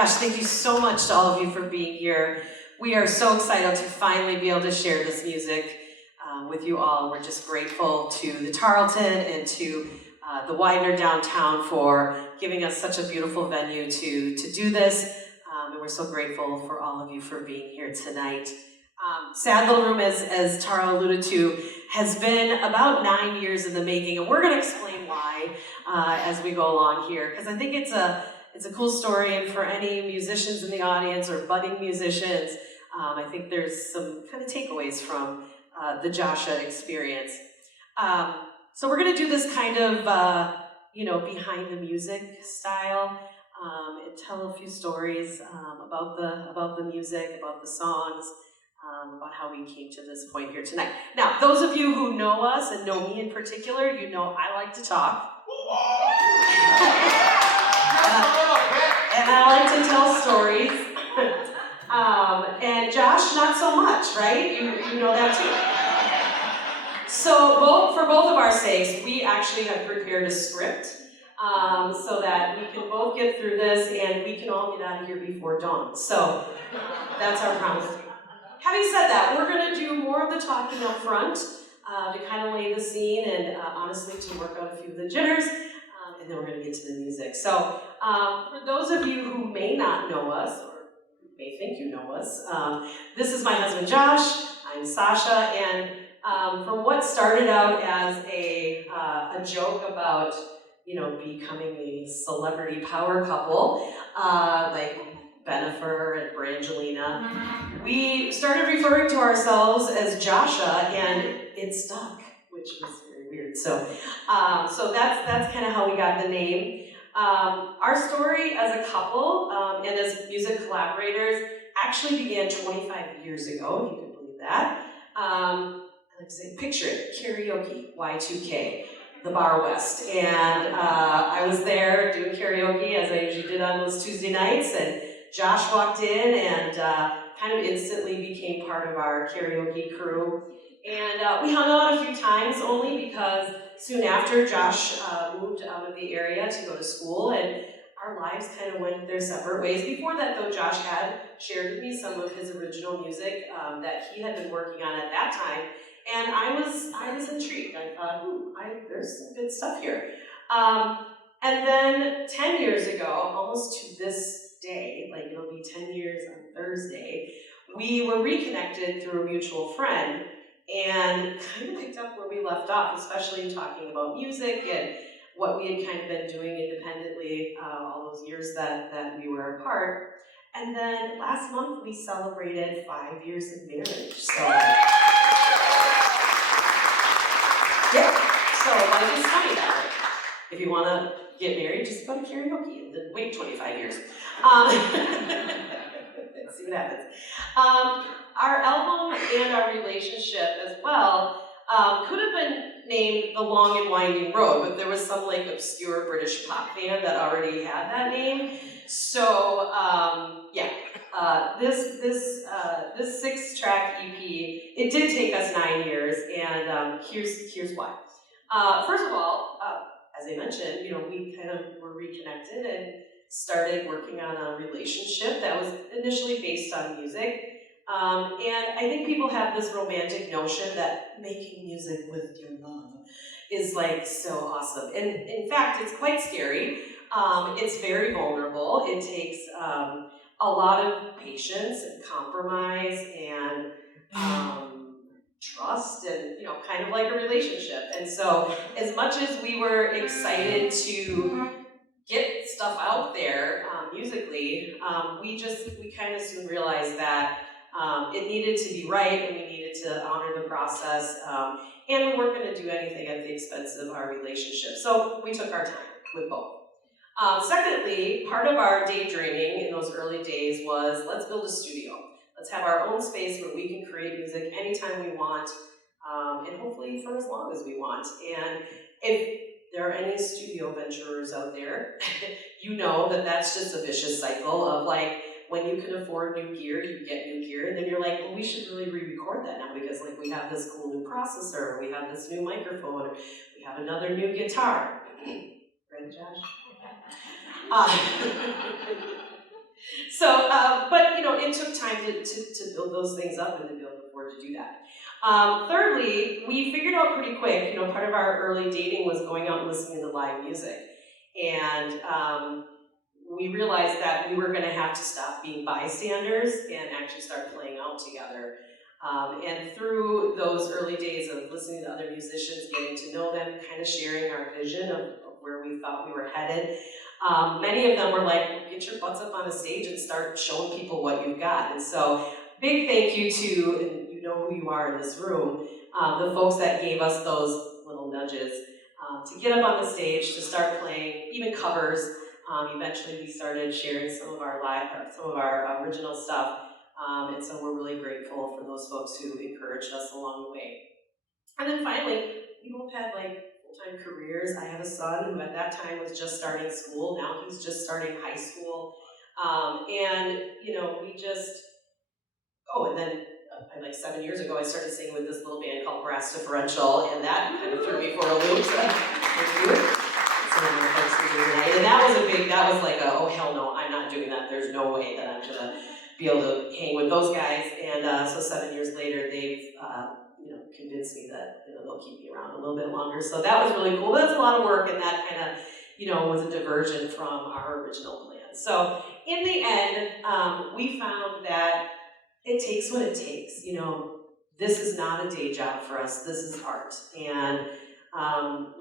gosh, thank you so much to all of you for being here. We are so excited to finally be able to share this music with you all. We're just grateful to the Tarlton and to the Widener downtown for giving us such a beautiful venue to do this. And we're so grateful for all of you for being here tonight. Sad Little Room, as Tara alluded to, has been about 9 years in the making, and we're going to explain why as we go along here, because I think it's a cool story, and for any musicians in the audience or budding musicians, I think there's some kind of takeaways from the Joshua experience. So we're going to do this kind of, behind the music style, and tell a few stories about the music, about the songs, about how we came to this point here tonight. Now, those of you who know us and know me in particular, you know I like to talk. And I like to tell stories. And Josh, not so much, right? You know that too. So for both of our sakes, we actually have prepared a script so that we can both get through this and we can all get out of here before dawn. So that's our promise. Having said that, we're going to do more of the talking up front to kind of lay the scene and honestly to work out a few of the jitters, and then we're going to get to the music. So for those of you who may not know us, or may think you know us, this is my husband Josh, I'm Sasha, and from what started out as a joke about becoming a celebrity power couple, like Bennifer and Brangelina, we started referring to ourselves as Joshua, and it stuck, which was very weird. So that's kind of how we got the name. Our story as a couple and as music collaborators actually began 25 years ago, if you can believe that. Let's say, picture it, karaoke, Y2K. The Bar West, and I was there doing karaoke as I usually did on those Tuesday nights, and Josh walked in and kind of instantly became part of our karaoke crew. And we hung out a few times only because soon after Josh moved out of the area to go to school, and our lives kind of went their separate ways. Before that though, Josh had shared with me some of his original music that he had been working on at that time. And I was intrigued. I thought, there's some good stuff here. And then 10 years ago, almost to this day, like it'll be 10 years on Thursday, we were reconnected through a mutual friend and kind of picked up where we left off, especially talking about music and what we had kind of been doing independently all those years that we were apart. And then last month we celebrated 5 years of marriage. So life is funny that way. If you want to get married, just go to karaoke and then wait 25 years. See what happens. Our album and our relationship as well could have been named The Long and Winding Road, but there was some like obscure British pop band that already had that name. So this 6-track EP, it did take us 9 years, and here's why. First of all, as I mentioned, we kind of were reconnected and started working on a relationship that was initially based on music. And I think people have this romantic notion that making music with your love is like so awesome. And in fact, it's quite scary. It's very vulnerable. It takes a lot of patience and compromise and trust and, kind of like a relationship. And so as much as we were excited to get stuff out there musically, we kind of soon realized that it needed to be right and we needed to honor the process, and we weren't going to do anything at the expense of our relationship. So we took our time with both. Secondly, part of our daydreaming in those early days was, let's build a studio. Let's have our own space where we can create music anytime we want, and hopefully for as long as we want. And if there are any studio venturers out there, you know that that's just a vicious cycle of like, when you can afford new gear, you get new gear, and then you're like, well, we should really re-record that now because like we have this cool new processor, we have this new microphone, or we have another new guitar. Right, Josh? But it took time to build those things up and to be able to afford to do that. Thirdly, we figured out pretty quick, part of our early dating was going out and listening to live music. And we realized that we were going to have to stop being bystanders and actually start playing out together. And through those early days of listening to other musicians, getting to know them, kind of sharing our vision of where we thought we were headed, many of them were like, get your butts up on the stage and start showing people what you've got. And so, big thank you to, and you know who you are in this room, the folks that gave us those little nudges to get up on the stage, to start playing, even covers. Eventually we started sharing some of our original stuff. And so we're really grateful for those folks who encouraged us along the way. And then finally, we both had full-time careers. I have a son who at that time was just starting school. Now he's just starting high school. And then 7 years ago, I started singing with this little band called Brass Differential, and that kind of threw me for a loop. And that was like oh hell no, I'm not doing that. There's no way that I'm gonna be able to hang with those guys. And so 7 years later, they've convinced me that they'll keep me around a little bit longer. So that was really cool. But that's a lot of work, and that kind of was a diversion from our original plan. So in the end, we found that it takes what it takes. This is not a day job for us. This is art, and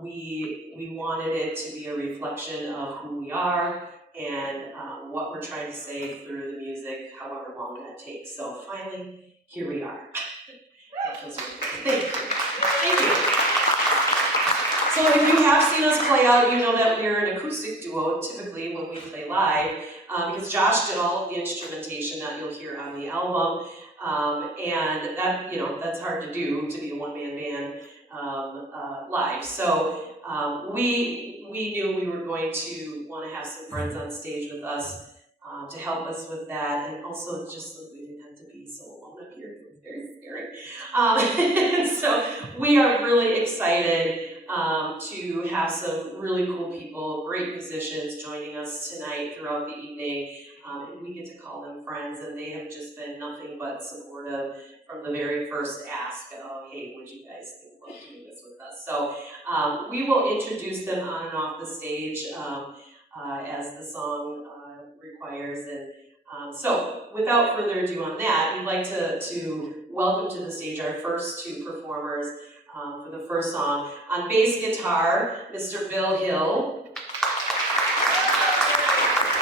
we wanted it to be a reflection of who we are and what we're trying to say through the music, however long that takes. So finally, here we are. That feels really good. Thank you. Thank you. So if you have seen us play out, you know that we're an acoustic duo typically when we play live, because Josh did all of the instrumentation that you'll hear on the album, and that that's hard to do, to be a one-man band live. So we knew we were going to want to have some friends on stage with us to help us with that, and also just so we didn't have to be so alone up here. It was very scary. So we are really excited to have some really cool people, great musicians joining us tonight throughout the evening. And we get to call them friends, and they have just been nothing but supportive from the very first ask of, hey, would you guys think about doing this with us? So we will introduce them on and off the stage as the song requires. And so without further ado on that, we'd like to welcome to the stage our first two performers for the first song. On bass guitar, Mr. Bill Hill.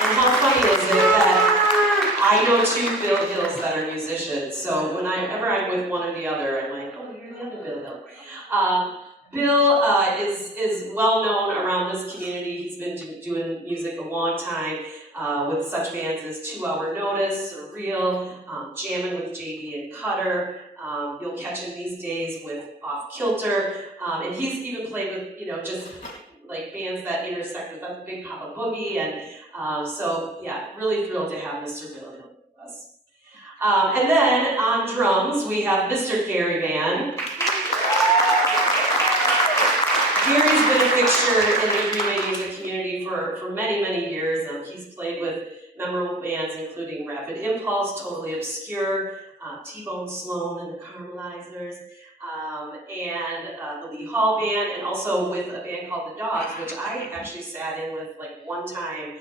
And how funny is it that I know two Bill Hills that are musicians, so whenever I'm with one or the other, I'm like, oh, you're the other Bill Hill. Bill is well known around this community. He's been doing music a long time with such bands as 2 Hour Notice, Surreal, Jammin' with JB and Cutter. You'll catch him these days with Off Kilter, and he's even played with just like bands that intersect with the Big Papa Boogie, and so yeah, really thrilled to have Mr. Bill Hill with us. And then on drums we have Mr. Gary Van. Gary's been a fixture in the Green Bay music community for many, many years. He's played with memorable bands including Rapid Impulse, Totally Obscure, T-Bone Sloan and the Caramelizers, and the Lee Hall Band, and also with a band called The Dogs, which I actually sat in with one time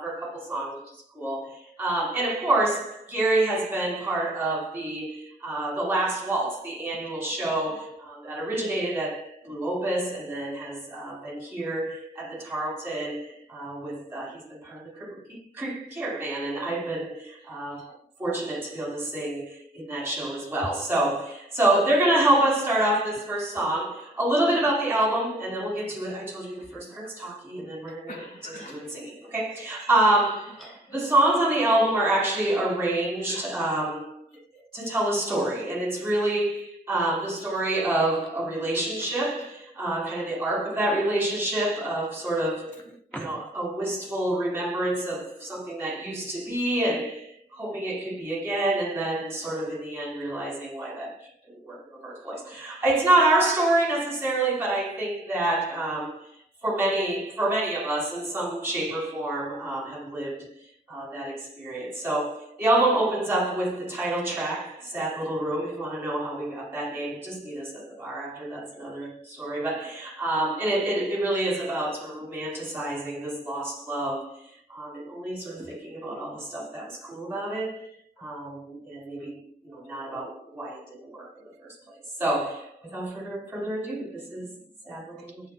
for a couple songs, which is cool. And of course, Gary has been part of the Last Waltz, the annual show that originated at Blue Opus and then has been here at the Tarlton he's been part of the Cripple Caravan, and I've been fortunate to be able to sing in that show as well. So they're going to help us start off this first song. A little bit about the album, and then we'll get to it. I told you the first part is talky, and then we're going to get to doing singing, okay? The songs on the album are actually arranged to tell a story, and it's really the story of a relationship, kind of the arc of that relationship, of sort of a wistful remembrance of something that used to be, and hoping it could be again, and then sort of in the end realizing why that didn't work in the first place. It's not our story necessarily, but I think that for many of us, in some shape or form, have lived that experience. So the album opens up with the title track, Sad Little Room. If you want to know how we got that name, just meet us at the bar after, that's another story. But and it really is about sort of romanticizing this lost love, and only sort of thinking about all the stuff that was cool about it, and maybe not about why it didn't work in the first place. So without further ado, this is Sad Little Room.